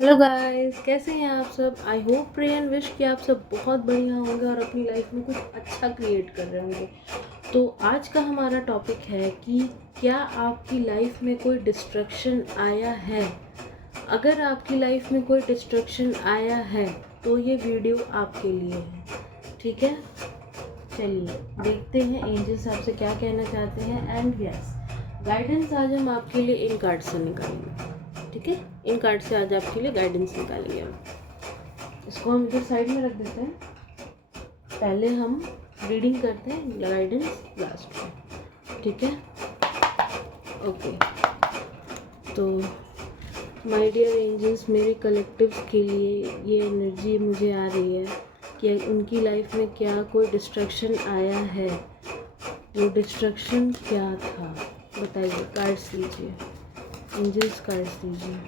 Hello guys, कैसे हैं आप सब। I hope pray and wish कि आप सब बहुत बढ़िया होंगे और अपनी लाइफ में कुछ अच्छा क्रिएट कर रहे होंगे। तो आज का हमारा टॉपिक है कि क्या आपकी लाइफ में कोई डिस्ट्रक्शन आया है। अगर आपकी लाइफ में कोई डिस्ट्रक्शन आया है तो ये वीडियो आपके लिए है, ठीक है। चलिए देखते हैं एंजल्स आपसे क्या कहना चाहते हैं। एंड यस, गाइडेंस आज हम आपके लिए इन कार्ड से निकालेंगे, ठीक है। इन कार्ड से आज आपके लिए गाइडेंस निकालेंगे हम। इसको हम इधर साइड में रख देते हैं। पहले हम रीडिंग करते हैं, गाइडेंस लास्ट में, ठीक है। ओके, तो माय डियर एंजल्स, मेरे कलेक्टिव्स के लिए ये एनर्जी मुझे आ रही है कि उनकी लाइफ में क्या कोई डिस्ट्रक्शन आया है। वो डिस्ट्रक्शन क्या था बताइए। कार्ड्स लीजिए, एंजल्स कार्ड्स दीजिए,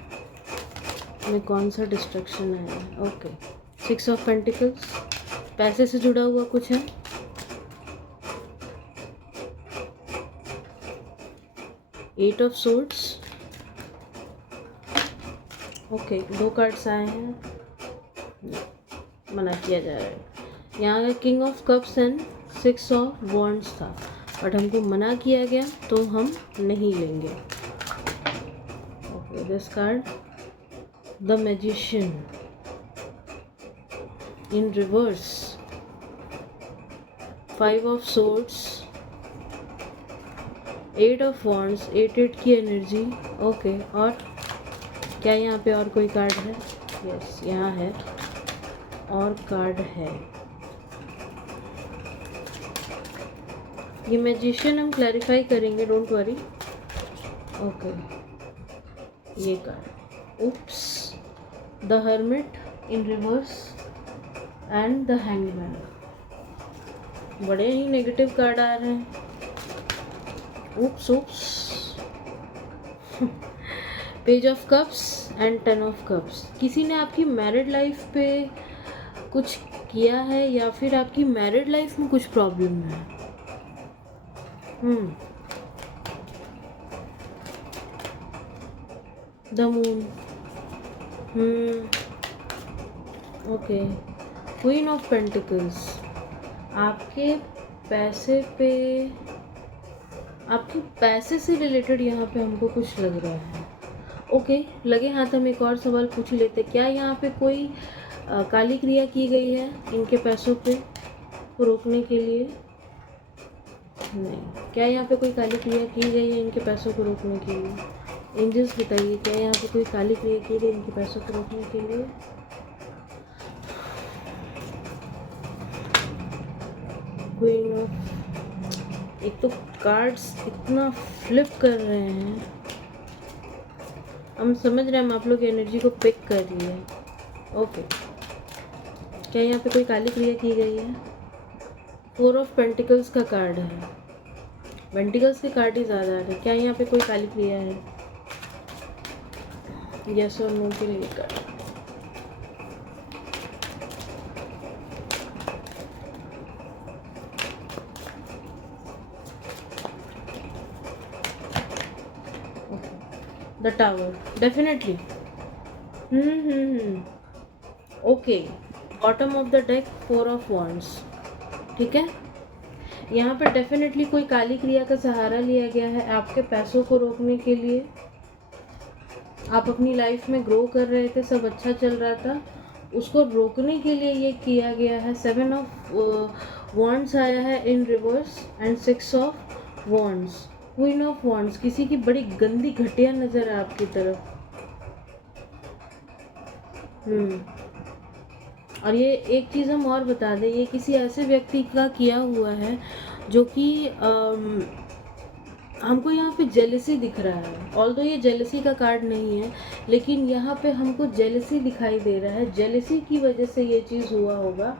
में कौन सा डिस्ट्रक्शन आया है। ओके, 6 ऑफ पेंटिकल्स, पैसे से जुड़ा हुआ कुछ है। Eight of swords, okay, 2 cards आए हैं, मना किया जा रहा है। यहाँ king of cups and 6 of wands था, बट हमको मना किया गया तो हम नहीं लेंगे। Okay, this card the magician in reverse, 5 of swords, 8 of wands, 8 की एनर्जी। ओके, और क्या यहाँ पे और कोई कार्ड है? यस, यहाँ है और कार्ड है। ये मैजिशियन हम क्लैरिफाई करेंगे, डोंट वरी। ओके, ये card oops, the hermit in reverse and the hangman. बड़े ही नेगेटिव कार्ड आ रहे हैं। Oops oops, page of cups and 10 of cups. किसी ने आपकी मैरिड लाइफ पे कुछ किया है या फिर आपकी मैरिड लाइफ में कुछ प्रॉब्लम है। The moon, okay, queen of pentacles. आपके पैसे से रिलेटेड यहाँ पे हमको कुछ लग रहा है। ओके, लगे हाथ हम एक और सवाल पूछ लेते। क्या यहाँ पे कोई काली क्रिया की गई है इनके पैसों पे को रोकने के लिए? नहीं। क्या यहाँ पे कोई काली क्रिया की गई है इनके पैसों को रोकने के लिए? एंजल्स बताइए, क्या यहाँ पे कोई काली क्रिया की गई इनके पैसों को रोकने के लिए? क्वीन ऑफ, एक तो कार्ड्स इतना फ्लिप कर रहे हैं, हम समझ रहे हैं, हम आप लोग की एनर्जी को पिक कर लिए। ओके, क्या यहाँ पे कोई काली क्रिया की गई है? 4 ऑफ पेंटिकल्स का कार्ड है, पेंटिकल्स के कार्ड ही ज़्यादा आ रहे हैं। क्या यहाँ पे कोई काली क्रिया है? यस और नो के लिए card. The tower, definitely. Okay, bottom of the deck 4 of wands, ठीक है। यहाँ पे डेफिनेटली कोई काली क्रिया का सहारा लिया गया है आपके पैसों को रोकने के लिए। आप अपनी लाइफ में ग्रो कर रहे थे, सब अच्छा चल रहा था, उसको रोकने के लिए ये किया गया है। 7 ऑफ वॉन्ड्स आया है in reverse and 6 of wands, queen of wands. किसी की बड़ी गंदी घटिया नज़र है आपकी तरफ। और ये एक चीज़ हम और बता दें, ये किसी ऐसे व्यक्ति का किया हुआ है जो कि हमको यहाँ पे जेलसी दिख रहा है। ऑल्दो ये जेलसी का कार्ड नहीं है, लेकिन यहाँ पे हमको जेलसी दिखाई दे रहा है। जेलसी की वजह से ये चीज़ हुआ होगा।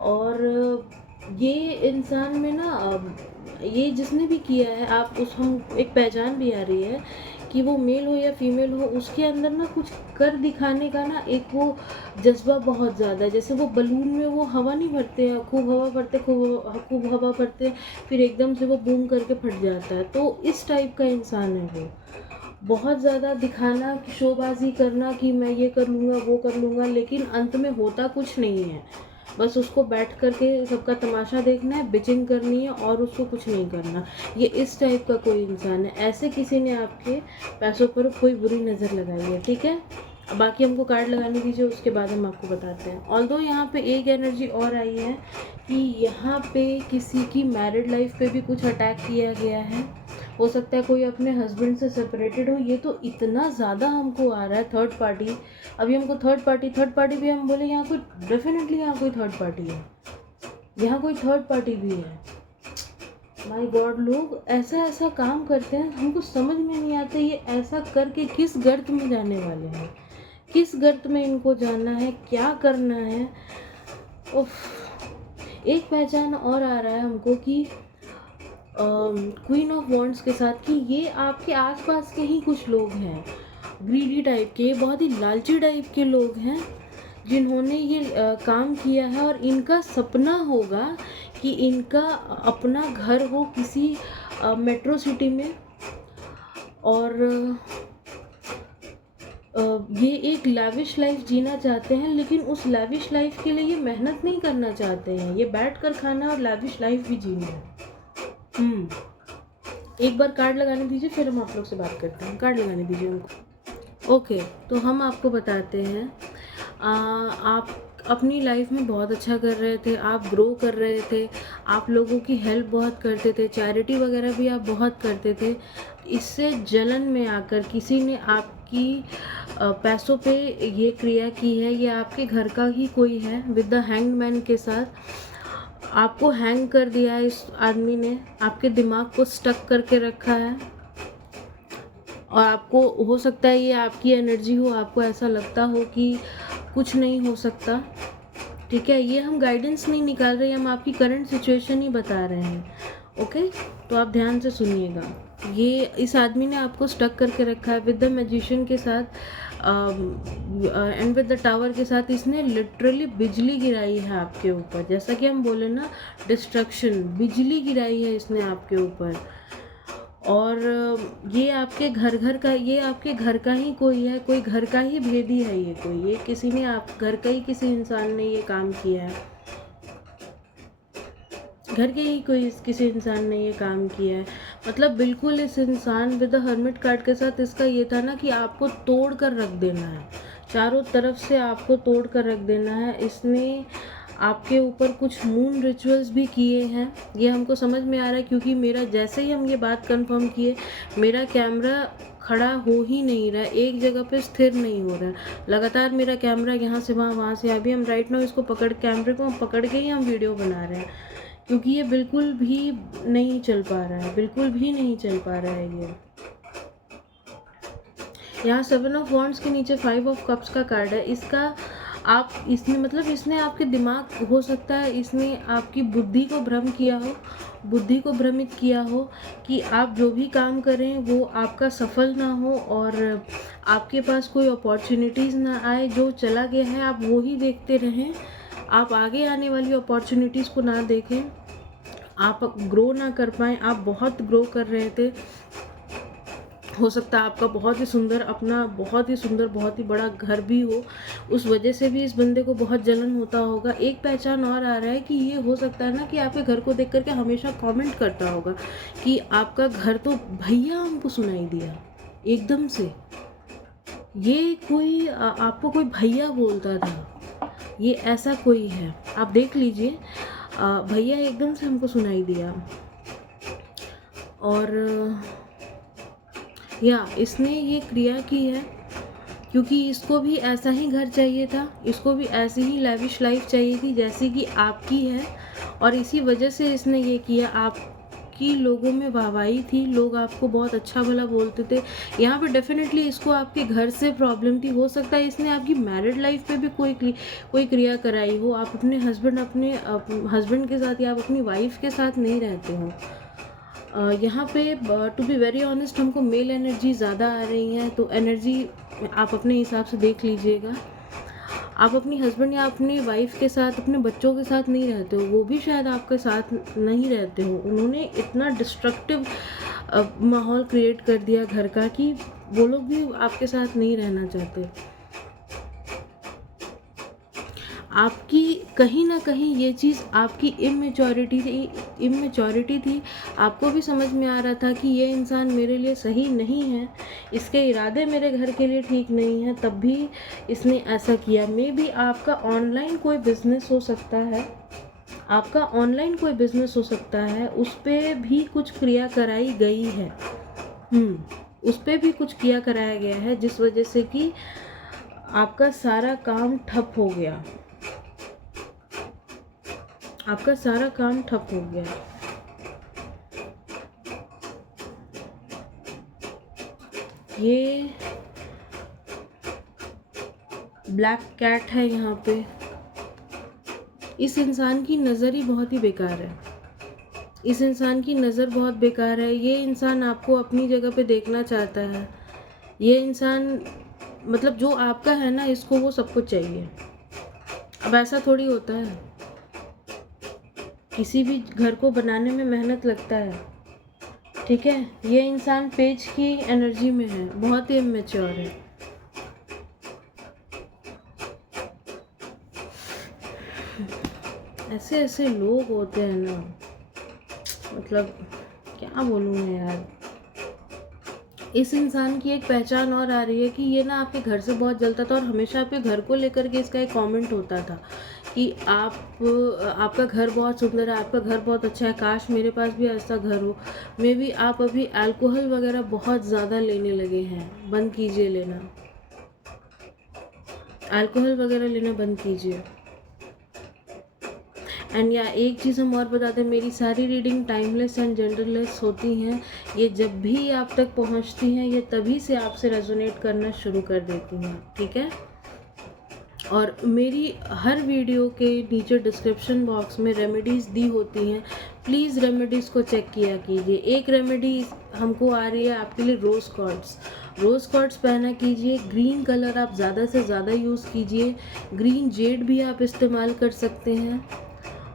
और ये इंसान में ना, ये जिसने भी किया है, आप उस हम एक पहचान भी आ रही है कि वो मेल हो या फीमेल हो, उसके अंदर ना कुछ कर दिखाने का ना एक वो जज्बा बहुत ज़्यादा है। जैसे वो बलून में वो हवा नहीं भरते हैं, खूब हवा भरते, खूब हवा भरते, फिर एकदम से वो बूम करके फट जाता है, तो इस टाइप का इंसान है वो। बहुत ज़्यादा दिखाना, शोबाजी करना कि मैं ये कर लूँगा, वो कर लूँगा, लेकिन अंत में होता कुछ नहीं है। बस उसको बैठ कर के सबका तमाशा देखना है, बिचिंग करनी है और उसको कुछ नहीं करना। ये इस टाइप का कोई इंसान है। ऐसे किसी ने आपके पैसों पर कोई बुरी नज़र लगाई है, ठीक है? बाकी हमको कार्ड लगाने दीजिए, उसके बाद हम आपको बताते हैं। ऑल्दो यहाँ पे एक एनर्जी और आई है कि यहाँ पे किसी की मैरिड लाइफ पे भी कुछ अटैक किया गया है। हो सकता है कोई अपने हस्बैंड से सेपरेटेड हो। ये तो इतना ज़्यादा हमको आ रहा है थर्ड पार्टी। अभी हमको थर्ड पार्टी भी हम बोले, यहाँ कोई डेफिनेटली यहाँ कोई थर्ड पार्टी है, यहाँ कोई थर्ड पार्टी भी है। माय गॉड, लोग ऐसा ऐसा काम करते हैं, हमको समझ में नहीं आता ये ऐसा करके किस गर्त में जाने वाले हैं, किस गर्त में इनको जाना है, क्या करना है। उफ। एक पहचान और आ रहा है हमको कि क्वीन ऑफ वॉन्ड्स के साथ कि ये आपके आसपास के ही कुछ लोग हैं, ग्रीडी टाइप के, बहुत ही लालची टाइप के लोग हैं जिन्होंने ये काम किया है। और इनका सपना होगा कि इनका अपना घर हो किसी मेट्रो सिटी में, और ये एक लैविश लाइफ जीना चाहते हैं, लेकिन उस लैविश लाइफ के लिए ये मेहनत नहीं करना चाहते हैं। ये बैठ कर खाना और लैविश लाइफ भी जीना है। एक बार कार्ड लगाने दीजिए, फिर हम आप लोग से बात करते हैं। कार्ड लगाने दीजिए हमको। ओके, तो हम आपको बताते हैं, आप अपनी लाइफ में बहुत अच्छा कर रहे थे, आप ग्रो कर रहे थे, आप लोगों की हेल्प बहुत करते थे, चैरिटी वगैरह भी आप बहुत करते थे। इससे जलन में आकर किसी ने आपकी पैसों पे ये क्रिया की है। ये आपके घर का ही कोई है, विद द हैंग्ड मैन के साथ आपको हैंग कर दिया है। इस आदमी ने आपके दिमाग को स्टक करके रखा है, और आपको हो सकता है ये आपकी एनर्जी हो, आपको ऐसा लगता हो कि कुछ नहीं हो सकता, ठीक है? ये हम गाइडेंस नहीं निकाल रहे, हम आपकी करंट सिचुएशन ही बता रहे हैं, ओके? तो आप ध्यान से सुनिएगा। ये इस आदमी ने आपको स्टक करके रखा है विद द मैजिशियन के साथ एंड विद द टावर के साथ। इसने लिटरली बिजली गिराई है आपके ऊपर, जैसा कि हम बोले ना, डिस्ट्रक्शन, बिजली गिराई है इसने आपके ऊपर। और ये आपके घर का ही कोई है, कोई घर का ही भेदी है ये कोई, ये किसी ने आप घर का ही किसी इंसान ने ये काम किया है, घर के ही कोई किसी इंसान ने ये काम किया है। मतलब बिल्कुल इस इंसान विद द हर्मिट कार्ड के साथ इसका ये था ना कि आपको तोड़ कर रख देना है, चारों तरफ से आपको तोड़ कर रख देना है। इसने आपके ऊपर कुछ मून रिचुअल्स भी किए हैं, ये हमको समझ में आ रहा है, क्योंकि मेरा जैसे ही हम ये बात कंफर्म किए, मेरा कैमरा खड़ा हो ही नहीं रहा है, एक जगह पे स्थिर नहीं हो रहा है। लगातार मेरा कैमरा यहाँ से वहाँ, वहाँ से। अभी हम राइट नाउ इसको कैमरे को हम पकड़ के ही हम वीडियो बना रहे हैं, क्योंकि ये बिल्कुल भी नहीं चल पा रहा है, बिल्कुल भी नहीं चल पा रहा है ये। यहाँ 7 ऑफ वॉन्ड्स के नीचे 5 ऑफ कप्स का कार्ड है। इसने आपके दिमाग, हो सकता है इसने आपकी बुद्धि को भ्रम किया हो, बुद्धि को भ्रमित किया हो कि आप जो भी काम करें वो आपका सफल ना हो, और आपके पास कोई अपॉर्चुनिटीज़ ना आए। जो चला गया है आप वो ही देखते रहें, आप आगे आने वाली अपॉर्चुनिटीज़ को ना देखें, आप ग्रो ना कर पाएँ। आप बहुत ग्रो कर रहे थे, हो सकता है आपका बहुत ही सुंदर बहुत ही बड़ा घर भी हो, उस वजह से भी इस बंदे को बहुत जलन होता होगा। एक पहचान और आ रहा है कि ये हो सकता है ना कि आपके घर को देख करके हमेशा कमेंट करता होगा कि आपका घर तो भैया हमको सुनाई दिया एकदम से, ये कोई आपको कोई भैया बोलता था, ये ऐसा कोई है, आप देख लीजिए, भैया एकदम से हमको सुनाई दिया। और इसने ये क्रिया की है क्योंकि इसको भी ऐसा ही घर चाहिए था, इसको भी ऐसी ही लैविश लाइफ चाहिए थी जैसी कि आपकी है, और इसी वजह से इसने ये किया। आपकी लोगों में वाहवाही थी, लोग आपको बहुत अच्छा भला बोलते थे। यहाँ पे डेफिनेटली इसको आपके घर से प्रॉब्लम थी। हो सकता है इसने आपकी मैरिड लाइफ पे भी कोई क्रिया कराई हो। आप अपने हस्बैंड के साथ या आप अपनी वाइफ के साथ नहीं रहते हो। यहाँ पे टू बी वेरी ऑनेस्ट हमको मेल एनर्जी ज़्यादा आ रही हैं, तो एनर्जी आप अपने हिसाब से देख लीजिएगा। आप अपनी हस्बैंड या अपनी वाइफ के साथ, अपने बच्चों के साथ नहीं रहते हो, वो भी शायद आपके साथ नहीं रहते हो। उन्होंने इतना डिस्ट्रक्टिव माहौल क्रिएट कर दिया घर का कि वो लोग भी आपके साथ नहीं रहना चाहते। आपकी कहीं ना कहीं ये चीज़ आपकी इमेच्योरिटी थी। आपको भी समझ में आ रहा था कि ये इंसान मेरे लिए सही नहीं है, इसके इरादे मेरे घर के लिए ठीक नहीं है, तब भी इसने ऐसा किया। मे बी आपका ऑनलाइन कोई बिजनेस हो सकता है, उस पर भी कुछ क्रिया कराई गई है। उस पर भी कुछ किया कराया गया है, जिस वजह से कि आपका सारा काम ठप हो गया। ये ब्लैक कैट है यहाँ पे। इस इंसान की नज़र ही बहुत ही बेकार है। ये इंसान आपको अपनी जगह पे देखना चाहता है। ये इंसान मतलब जो आपका है ना, इसको वो सब कुछ चाहिए। अब ऐसा थोड़ी होता है, किसी भी घर को बनाने में मेहनत लगता है, ठीक है। ये इंसान पेज की एनर्जी में है, बहुत ही इमेच्योर है। ऐसे लोग होते हैं ना, मतलब क्या बोलूँ मैं यार। इस इंसान की एक पहचान और आ रही है कि ये ना आपके घर से बहुत जलता था और हमेशा आपके घर को लेकर के इसका एक कमेंट होता था कि आपका घर बहुत सुंदर है, आपका घर बहुत अच्छा है, काश मेरे पास भी ऐसा घर हो। मे बी आप अभी अल्कोहल वगैरह बहुत ज़्यादा लेने लगे हैं, बंद कीजिए लेना। अल्कोहल वगैरह लेना बंद कीजिए। एंड या एक चीज़ हम और बताते हैं, मेरी सारी रीडिंग टाइमलेस एंड जेंडरलेस होती हैं। ये जब भी आप तक पहुंचती हैं, ये तभी से आपसे रेजोनेट करना शुरू कर देती हैं, ठीक है। और मेरी हर वीडियो के नीचे डिस्क्रिप्शन बॉक्स में रेमेडीज़ दी होती हैं, प्लीज़ रेमेडीज़ को चेक किया कीजिए। एक रेमेडी हमको आ रही है आपके लिए, रोज़ कॉर्ड्स पहना कीजिए। ग्रीन कलर आप ज़्यादा से ज़्यादा यूज़ कीजिए। ग्रीन जेड भी आप इस्तेमाल कर सकते हैं।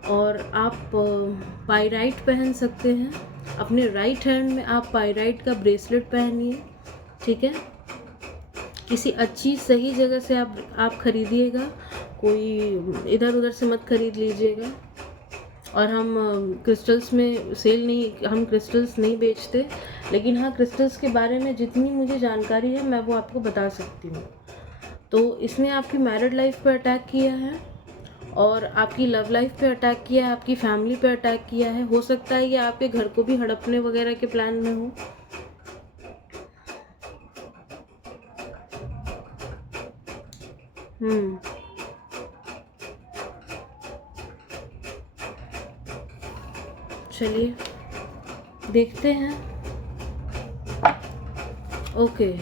और आप पायराइट पहन सकते हैं। अपने राइट हैंड में आप पायराइट का ब्रेसलेट पहनिए, ठीक है। किसी अच्छी सही जगह से आप खरीदिएगा, कोई इधर उधर से मत खरीद लीजिएगा। और हम क्रिस्टल्स में हम क्रिस्टल्स नहीं बेचते, लेकिन हाँ, क्रिस्टल्स के बारे में जितनी मुझे जानकारी है मैं वो आपको बता सकती हूँ। तो इसने आपकी मैरिड लाइफ पर अटैक किया है और आपकी लव लाइफ पे अटैक किया है, आपकी फैमिली पे अटैक किया है। हो सकता है ये आपके घर को भी हड़पने वगैरह के प्लान में हो। चलिए देखते हैं। ओके,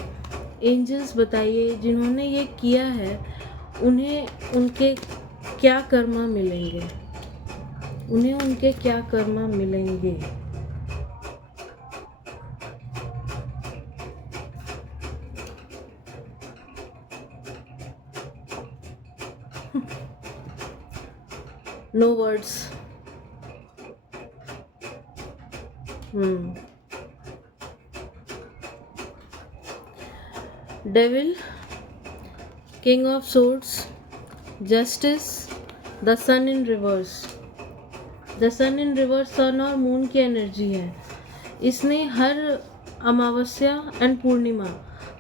एंजल्स बताइए, जिन्होंने ये किया है उन्हें उनके क्या कर्मा मिलेंगे। No words. Devil, king of swords, justice, the sun in reverse. Sun और मून की एनर्जी है। इसने हर अमावस्या एंड पूर्णिमा,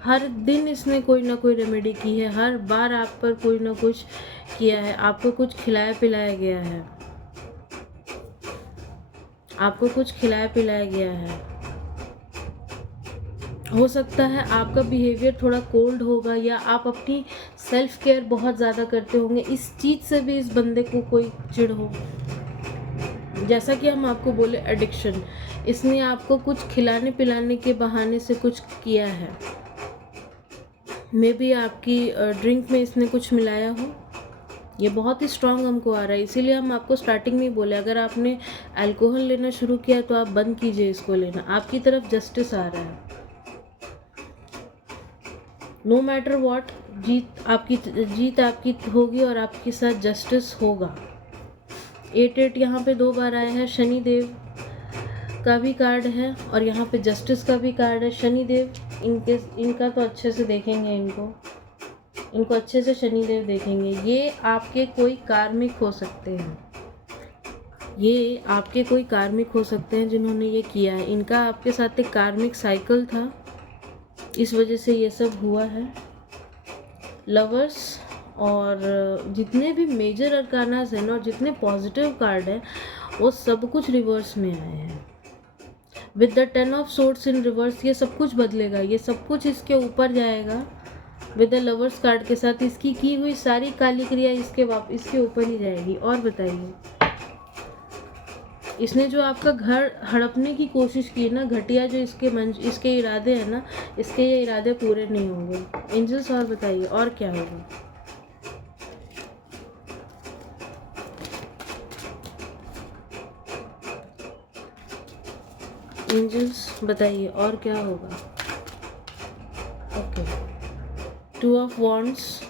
हर दिन इसने कोई ना कोई रेमेडी की है। हर बार आप पर कोई ना कुछ किया है, आपको कुछ खिलाया पिलाया गया है। हो सकता है आपका बिहेवियर थोड़ा कोल्ड होगा, या आप अपनी सेल्फ केयर बहुत ज़्यादा करते होंगे। इस चीज़ से भी इस बंदे को कोई चिढ़ हो। जैसा कि हम आपको बोले, एडिक्शन, इसने आपको कुछ खिलाने पिलाने के बहाने से कुछ किया है। मे बी आपकी ड्रिंक में इसने कुछ मिलाया हो। ये बहुत ही स्ट्रांग हमको आ रहा है, इसीलिए हम आपको स्टार्टिंग में ही बोले, अगर आपने अल्कोहल लेना शुरू किया तो आप बंद कीजिए इसको लेना। आपकी तरफ जस्टिस आ रहा है। नो मैटर व्हाट, जीत आपकी होगी और आपके साथ जस्टिस होगा। 8 यहाँ पे 2 बार आया है। शनिदेव, का भी कार्ड है और यहाँ पे जस्टिस का भी कार्ड है। शनिदेव, इनका तो अच्छे से देखेंगे, इनको अच्छे से शनिदेव देखेंगे। ये आपके कोई कार्मिक हो सकते हैं, ये आपके कोई कार्मिक हो सकते हैं जिन्होंने ये किया है। इनका आपके साथ एक कार्मिक साइकिल था, इस वजह से ये सब हुआ है। लवर्स और जितने भी मेजर अरकानास हैं ना और जितने पॉजिटिव कार्ड हैं वो सब कुछ रिवर्स में आए हैं। With the 10 of swords in reverse ये सब कुछ बदलेगा, ये सब कुछ इसके ऊपर जाएगा। विद द लवर्स कार्ड के साथ इसकी की हुई सारी काली क्रिया इसके ऊपर ही जाएगी। और बताइए, इसने जो आपका घर हड़पने की कोशिश की ना, घटिया जो इसके इरादे हैं ना, इसके ये इरादे पूरे नहीं होंगे। एंजल्स और बताइए और क्या होगा। एंजल्स बताइए और क्या होगा। Okay, 2 of wands,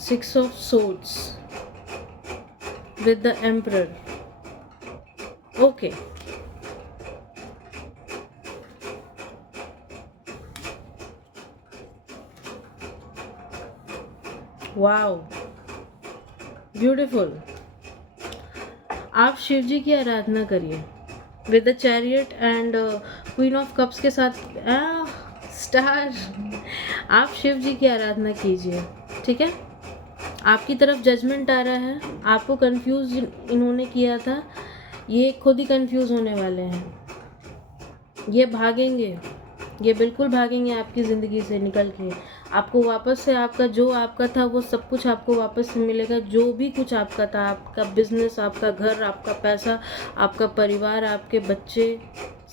6 of swords with the emperor. Okay, wow, beautiful. आप शिव जी की आराधना करिए with the chariot and queen of cups के साथ। स्टार, आप शिव जी की आराधना कीजिए, ठीक है। आपकी तरफ जजमेंट आ रहा है, आपको कंफ्यूज इन्होंने किया था, ये खुद ही कंफ्यूज होने वाले हैं। ये भागेंगे, ये बिल्कुल भागेंगे आपकी ज़िंदगी से निकल के। आपको वापस से जो आपका था वो सब कुछ आपको वापस से मिलेगा। जो भी कुछ आपका था, आपका बिजनेस, आपका घर, आपका पैसा, आपका परिवार, आपके बच्चे,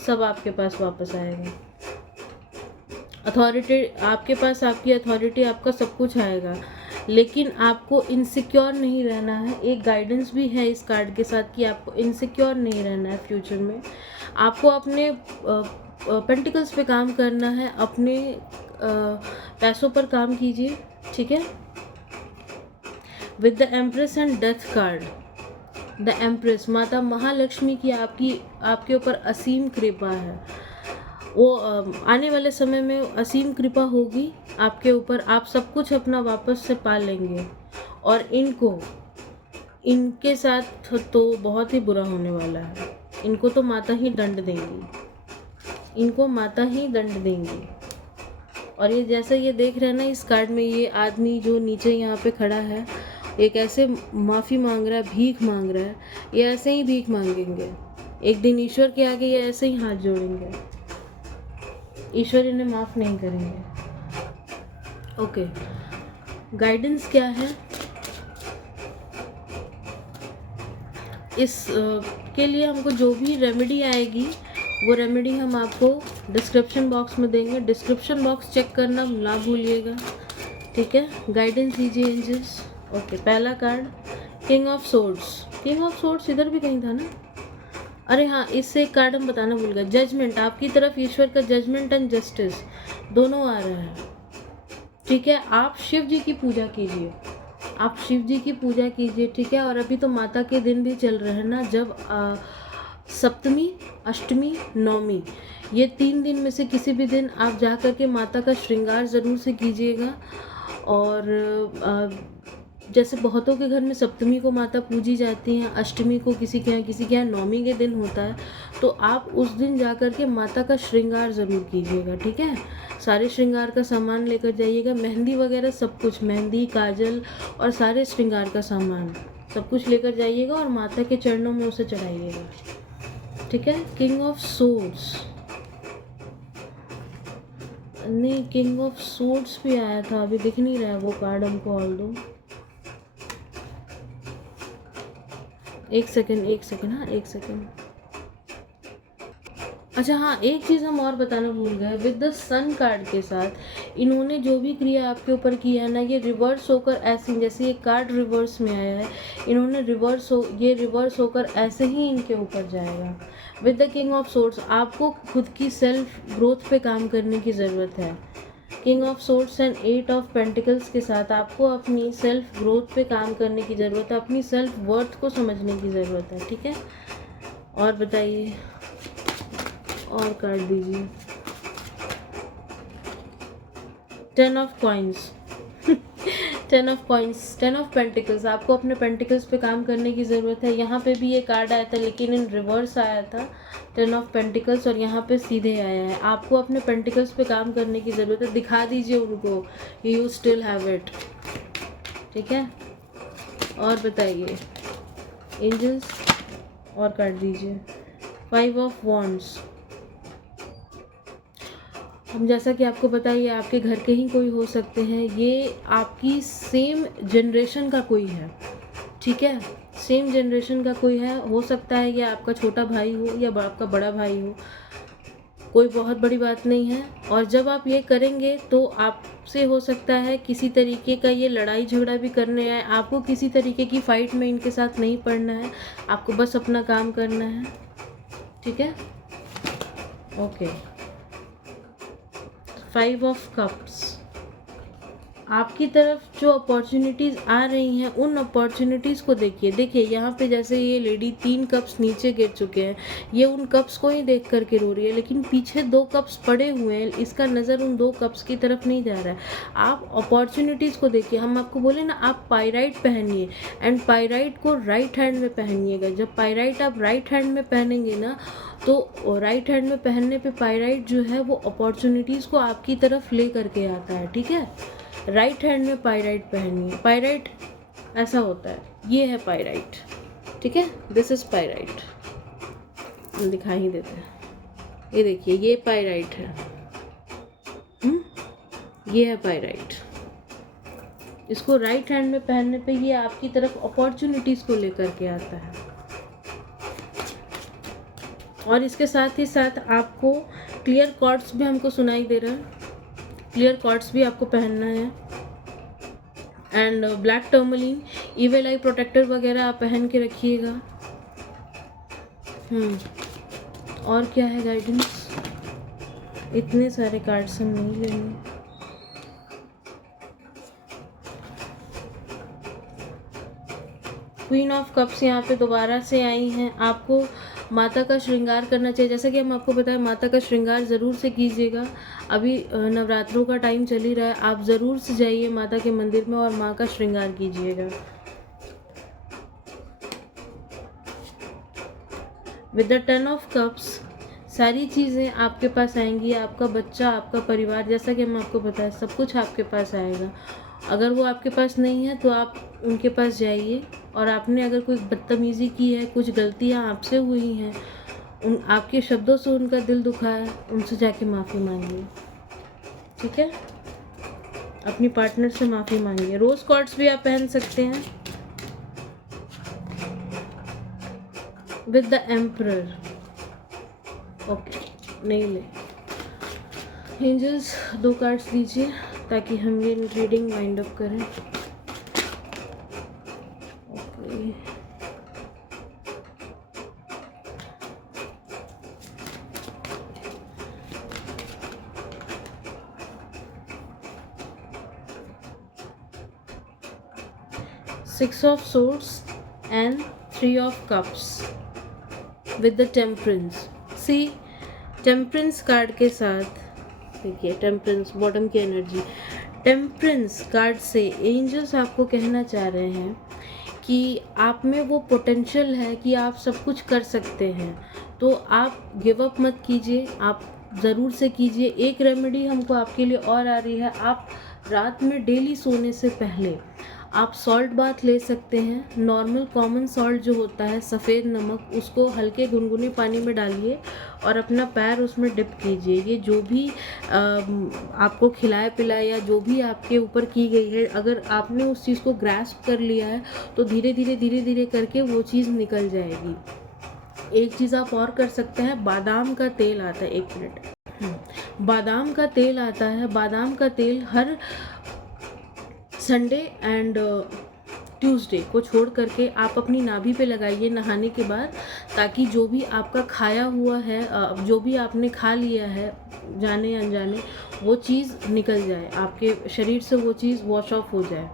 सब आपके पास वापस आएगा। अथॉरिटी आपके पास, आपकी अथॉरिटी, आपका सब कुछ आएगा। लेकिन आपको इनसिक्योर नहीं रहना है। एक गाइडेंस भी है इस कार्ड के साथ कि आपको इनसिक्योर नहीं रहना है फ्यूचर में। आपको अपने पेंटिकल्स पे काम करना है, अपने पैसों पर काम कीजिए, ठीक है। With the empress and death card, the empress, माता महालक्ष्मी की आपके ऊपर असीम कृपा है। वो आने वाले समय में असीम कृपा होगी आपके ऊपर। आप सब कुछ अपना वापस से पा लेंगे। और इनके साथ तो बहुत ही बुरा होने वाला है। इनको तो माता ही दंड देंगी, इनको माता ही दंड देंगी। और ये जैसे ये देख रहे हैं ना इस कार्ड में, ये आदमी जो नीचे यहाँ पे खड़ा है, ये कैसे माफ़ी मांग रहा है, भीख मांग रहा है। ये ऐसे ही भीख मांगेंगे, एक दिन ईश्वर के आगे ये ऐसे ही हाथ जोड़ेंगे, ईश्वर इन्हें माफ़ नहीं करेंगे। ओके, गाइडेंस क्या है इस के लिए? हमको जो भी रेमेडी आएगी वो रेमेडी हम आपको डिस्क्रिप्शन बॉक्स में देंगे। डिस्क्रिप्शन बॉक्स चेक करना ना भूलिएगा, ठीक है। गाइडेंस दीजिए एंजल्स। ओके, पहला card king of swords. King of swords इधर भी कहीं था ना? अरे हाँ, इससे एक कार्ड हम बताना भूल गए। जजमेंट, आपकी तरफ ईश्वर का जजमेंट एंड जस्टिस दोनों आ रहा है, ठीक है। आप शिव जी की पूजा कीजिए, आप शिव जी की पूजा कीजिए, ठीक है। और अभी तो माता के दिन भी चल रहे हैं ना, जब सप्तमी, अष्टमी, नवमी, ये 3 दिन में से किसी भी दिन आप जा कर के माता का श्रृंगार ज़रूर से कीजिएगा। और जैसे बहुतों के घर में सप्तमी को माता पूजी जाती हैं, अष्टमी को किसी के यहाँ नवमी के दिन होता है, तो आप उस दिन जा कर के माता का श्रृंगार ज़रूर कीजिएगा, ठीक है। सारे श्रृंगार का सामान लेकर जाइएगा, मेहंदी वगैरह सब कुछ, मेहंदी, काजल और सारे श्रृंगार का सामान सब कुछ लेकर जाइएगा और माता के चरणों में उसे चढ़ाइएगा, ठीक है। किंग ऑफ सोर्ड्स, नहीं, किंग ऑफ सोर्ड्स भी आया था, अभी दिख नहीं रहा है वो कार्ड हमको। ऑल दो एक सेकंड, हाँ एक सेकंड। अच्छा हाँ, एक चीज़ हम और बताना भूल गए। विद द सन कार्ड के साथ इन्होंने जो भी क्रिया आपके ऊपर किया है ना, ये रिवर्स होकर ऐसे, जैसे ये कार्ड रिवर्स में आया है, इन्होंने ये रिवर्स होकर ऐसे ही इनके ऊपर जाएगा। With the king of swords, आपको खुद की सेल्फ ग्रोथ पे काम करने की ज़रूरत है। King of swords and 8 of pentacles के साथ आपको अपनी सेल्फ ग्रोथ पे काम करने की ज़रूरत है, अपनी सेल्फ वर्थ को समझने की ज़रूरत है, ठीक है। और बताइए, और कार्ड दीजिए। 10 of coins. 10 of coins, 10 of pentacles. आपको अपने पेंटिकल्स पे काम करने की ज़रूरत है। यहाँ पे भी ये कार्ड आया था लेकिन इन रिवर्स आया था 10 ऑफ पेंटिकल्स, और यहाँ पे सीधे आया है। आपको अपने पेंटिकल्स पे काम करने की ज़रूरत है। दिखा दीजिए उनको, यू स्टिल हैव इट। ठीक है, और बताइए एंजल्स, और कार्ड दीजिए। 5 ऑफ वॉन्ड्स। हम जैसा कि आपको पता है ये आपके घर के ही कोई हो सकते हैं, ये आपकी सेम जनरेशन का कोई है। ठीक है, सेम जनरेशन का कोई है, हो सकता है ये आपका छोटा भाई हो या आपका बड़ा भाई हो, कोई बहुत बड़ी बात नहीं है। और जब आप ये करेंगे तो आपसे हो सकता है किसी तरीके का ये लड़ाई झगड़ा भी करने आए। आपको किसी तरीके की फ़ाइट में इनके साथ नहीं पड़ना है, आपको बस अपना काम करना है। ठीक है, ओके। 5 of cups. आपकी तरफ जो अपॉर्चुनिटीज़ आ रही हैं उन अपॉर्चुनिटीज़ को देखिए। देखिए यहाँ पे जैसे ये लेडी 3 कप्स नीचे गिर चुके हैं, ये उन कप्स को ही देख करके रो रही है, लेकिन पीछे 2 कप्स पड़े हुए हैं, इसका नज़र उन 2 कप्स की तरफ नहीं जा रहा है। आप अपॉर्चुनिटीज़ को देखिए। हम आपको बोले ना, आप पायराइट पहनिए, एंड पायराइट को राइट हैंड में पहनिएगा। जब पायराइट आप राइट हैंड में पहनेंगे ना, तो राइट हैंड में पहनने पे पायराइट जो है वो अपॉर्चुनिटीज़ को आपकी तरफ ले करके आता है। ठीक है, राइट हैंड में पायराइट पहनिए। पायराइट ऐसा होता है, ये है पायराइट। ठीक है, दिस इज़ पायराइट। दिखा ही देते हैं, ये देखिए ये पायराइट है। ये है पायराइट। इसको राइट हैंड में पहनने पे ये आपकी तरफ अपॉर्चुनिटीज़ को लेकर के आता है। और इसके साथ ही साथ आपको क्लियर कॉर्ड्स भी हमको सुनाई दे रहा है, क्लियर कॉर्ड्स भी आपको पहनना है। And black tourmaline, evil eye protector वगैरह आप पहन के रखिएगा। और क्या है गाइडेंस? इतने सारे कार्ड्स हम नहीं लेंगे। क्वीन ऑफ कप्स यहाँ पे दोबारा से आई हैं। आपको माता का श्रृंगार करना चाहिए। जैसा कि हम आपको बताएं, माता का श्रृंगार ज़रूर से कीजिएगा। अभी नवरात्रों का टाइम चल ही रहा है, आप ज़रूर से जाइए माता के मंदिर में और माँ का श्रृंगार कीजिएगा। विद द 10 ऑफ कप्स सारी चीज़ें आपके पास आएंगी। आपका बच्चा, आपका परिवार, जैसा कि हम आपको बताएं, सब कुछ आपके पास आएगा। अगर वो आपके पास नहीं है तो आप उनके पास जाइए, और आपने अगर कोई बदतमीज़ी की है, कुछ गलतियाँ आपसे हुई हैं, उन आपके शब्दों से उनका दिल दुखा है, उनसे जाके माफ़ी मांगिए। ठीक है, अपनी पार्टनर से माफ़ी मांगिए। रोज़ कॉर्ड्स भी आप पहन सकते हैं। विद द एम्परर, ओके, नहीं ले। एंजल्स 2 कार्ड्स दीजिए ताकि हम ये रीडिंग वाइंड अप करें। Okay, Six of Swords and 3 of Cups with the Temperance. See, temperance card के साथ देखिए, टेम्परेंस बॉटम की एनर्जी। टेम्परेंस कार्ड से एंजल्स आपको कहना चाह रहे हैं कि आप में वो पोटेंशियल है कि आप सब कुछ कर सकते हैं। तो आप गिव अप मत कीजिए, आप ज़रूर से कीजिए। एक रेमेडी हमको आपके लिए और आ रही है। आप रात में डेली सोने से पहले आप सॉल्ट बाथ ले सकते हैं। नॉर्मल कॉमन सॉल्ट जो होता है, सफ़ेद नमक, उसको हल्के गुनगुने पानी में डालिए और अपना पैर उसमें डिप कीजिए। ये जो भी आपको खिलाया पिलाया या जो भी आपके ऊपर की गई है, अगर आपने उस चीज़ को ग्रैस्प कर लिया है तो धीरे धीरे करके वो चीज़ निकल जाएगी। एक चीज़ आप और कर सकते हैं, बादाम का तेल आता है, 1 मिनट, बादाम का तेल आता है। बादाम का तेल हर संडे एंड ट्यूसडे को छोड़ करके आप अपनी नाभि पे लगाइए नहाने के बाद, ताकि जो भी आपका खाया हुआ है, जो भी आपने खा लिया है जाने अनजाने, वो चीज़ निकल जाए, आपके शरीर से वो चीज़ वॉश ऑफ हो जाए।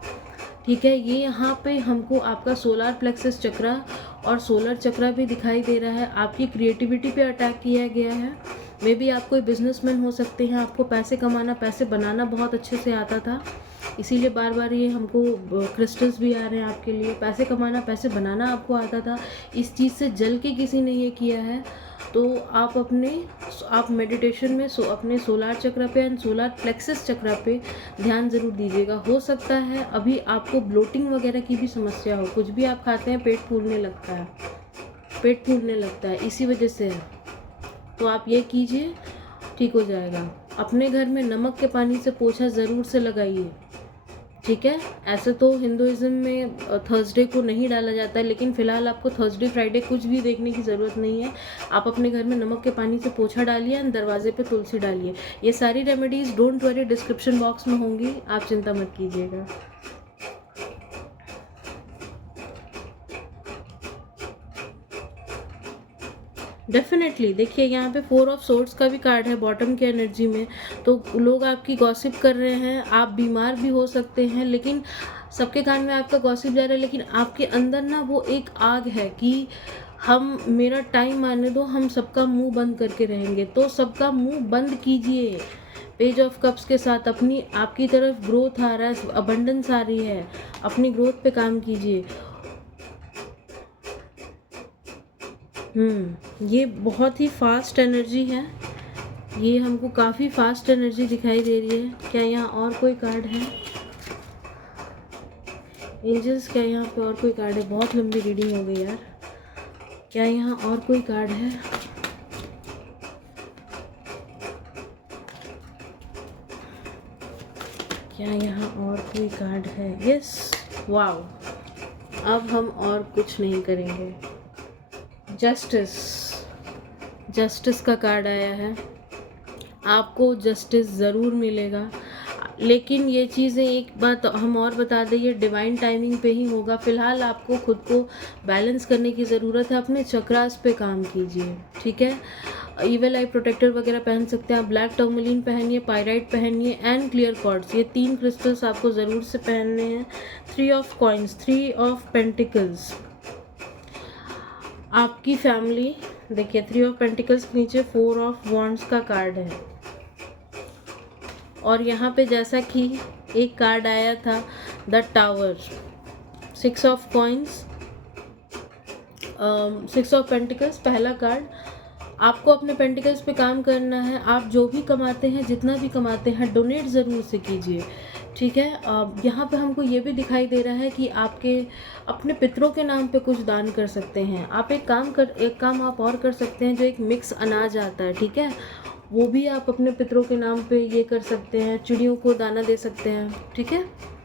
ठीक है, ये यहाँ पे हमको आपका सोलार प्लेक्सस चक्रा और सोलर चक्रा भी दिखाई दे रहा है। आपकी क्रिएटिविटी पे अटैक किया गया है। मे बी आप कोई बिजनेसमैन हो सकते हैं, आपको पैसे कमाना, पैसे बनाना बहुत अच्छे से आता था, इसीलिए बार बार ये हमको क्रिस्टल्स भी आ रहे हैं आपके लिए। पैसे कमाना, पैसे बनाना आपको आता था, इस चीज़ से जल के किसी ने ये किया है। तो आप मेडिटेशन में अपने सोलार चक्र पे एंड सोलार प्लेक्सस चक्र पे ध्यान ज़रूर दीजिएगा। हो सकता है अभी आपको ब्लोटिंग वगैरह की भी समस्या हो, कुछ भी आप खाते हैं पेट फूलने लगता है, इसी वजह से है। तो आप ये कीजिए, ठीक हो जाएगा। अपने घर में नमक के पानी से पोछा ज़रूर से लगाइए, ठीक है। ऐसे तो हिंदुइज्म में थर्सडे को नहीं डाला जाता है, लेकिन फ़िलहाल आपको थर्सडे फ्राइडे कुछ भी देखने की ज़रूरत नहीं है। आप अपने घर में नमक के पानी से पोछा डालिए एंड दरवाजे पे तुलसी डालिए। ये सारी remedies don't worry description box में होंगी, आप चिंता मत कीजिएगा। डेफिनेटली देखिए, यहाँ पे 4 ऑफ सोर्ड्स का भी कार्ड है बॉटम की एनर्जी में। तो लोग आपकी गॉसिप कर रहे हैं, आप बीमार भी हो सकते हैं, लेकिन सबके कान में आपका गॉसिप जा रहा है, लेकिन आपके अंदर ना वो एक आग है कि मेरा टाइम आने दो, हम सबका मुंह बंद करके रहेंगे। तो सबका मुंह बंद कीजिए। पेज ऑफ कप्स के साथ आपकी तरफ ग्रोथ आ रहा है, अबंडेंस आ रही है, अपनी ग्रोथ पे काम कीजिए। ये बहुत ही फास्ट एनर्जी है, ये हमको काफ़ी फास्ट एनर्जी दिखाई दे रही है। क्या यहाँ और कोई कार्ड है? एंजल्स, क्या यहाँ पे और कोई कार्ड है? बहुत लंबी रीडिंग हो गई यार। क्या यहाँ और कोई कार्ड है? क्या यहाँ और कोई कार्ड है? Yes, wow. अब हम और कुछ नहीं करेंगे। जस्टिस का कार्ड आया है। आपको जस्टिस ज़रूर मिलेगा, लेकिन ये चीज़ें, एक बात हम और बता दें, ये डिवाइन टाइमिंग पे ही होगा। फ़िलहाल आपको खुद को बैलेंस करने की ज़रूरत है, अपने चक्रास पे काम कीजिए, ठीक है। ईवल आई प्रोटेक्टर वगैरह पहन सकते हैं आप, ब्लैक टर्मोलिन पहनिए, पायराइट पहनिए एंड क्लियर कॉर्ड्स, ये 3 क्रिस्टल्स आपको ज़रूर से पहनने हैं। 3 ऑफ कॉइन्स, 3 ऑफ पेंटिकल्स, आपकी फैमिली, देखिए 3 ऑफ पेंटिकल्स के नीचे 4 ऑफ वॉन्ड्स का कार्ड है। और यहाँ पे जैसा कि एक कार्ड आया था the tower, 6 of coins, 6 of pentacles, पहला कार्ड। आपको अपने पेंटिकल्स पे काम करना है। आप जो भी कमाते हैं, जितना भी कमाते हैं, डोनेट ज़रूर से कीजिए, ठीक है। यहाँ पे हमको ये भी दिखाई दे रहा है कि आपके अपने पितरों के नाम पे कुछ दान कर सकते हैं आप। एक काम आप और कर सकते हैं, जो एक मिक्स अनाज आता है, ठीक है, वो भी आप अपने पितरों के नाम पे ये कर सकते हैं, चिड़ियों को दाना दे सकते हैं, ठीक है।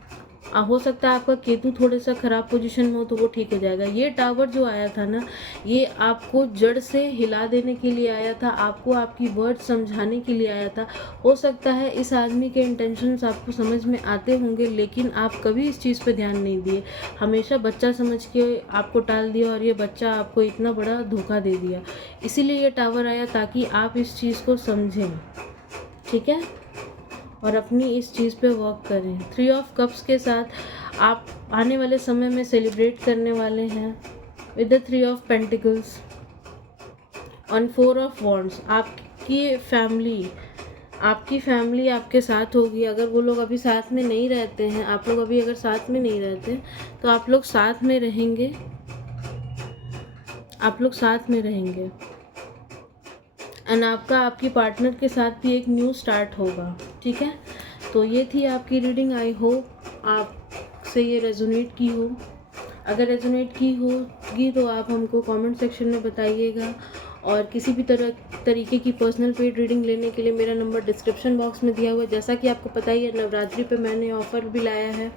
हो सकता है आपका केतु थोड़ा सा ख़राब पोजीशन में हो, तो वो ठीक हो जाएगा। ये टावर जो आया था ना, ये आपको जड़ से हिला देने के लिए आया था, आपको आपकी वर्ड समझाने के लिए आया था। हो सकता है इस आदमी के इंटेंशंस आपको समझ में आते होंगे, लेकिन आप कभी इस चीज़ पे ध्यान नहीं दिए, हमेशा बच्चा समझ के आपको टाल दिया, और ये बच्चा आपको इतना बड़ा धोखा दे दिया। इसीलिए ये टावर आया, ताकि आप इस चीज़ को समझें, ठीक है, और अपनी इस चीज़ पे वर्क करें। 3 ऑफ कप्स के साथ आप आने वाले समय में सेलिब्रेट करने वाले हैं with the 3 of pentacles on 4 of wands. आपकी फैमिली आपके साथ होगी। अगर वो लोग अभी साथ में नहीं रहते हैं, आप लोग अभी अगर साथ में नहीं रहते, तो आप लोग साथ में रहेंगे, एंड आपकी पार्टनर के साथ भी एक न्यू स्टार्ट होगा, ठीक है। तो ये थी आपकी रीडिंग। आई होप आपसे ये रेजोनेट की हो। अगर रेजोनेट की होगी तो आप हमको कमेंट सेक्शन में बताइएगा, और किसी भी तरीके की पर्सनल पेड रीडिंग लेने के लिए मेरा नंबर डिस्क्रिप्शन बॉक्स में दिया हुआ है। जैसा कि आपको पता ही है, नवरात्रि पे मैंने ऑफ़र भी लाया है,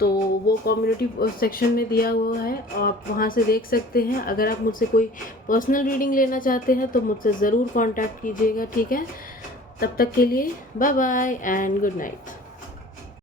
तो वो कम्युनिटी सेक्शन में दिया हुआ है, आप वहाँ से देख सकते हैं। अगर आप मुझसे कोई पर्सनल रीडिंग लेना चाहते हैं तो मुझसे ज़रूर कांटेक्ट कीजिएगा, ठीक है। तब तक के लिए bye bye and good night.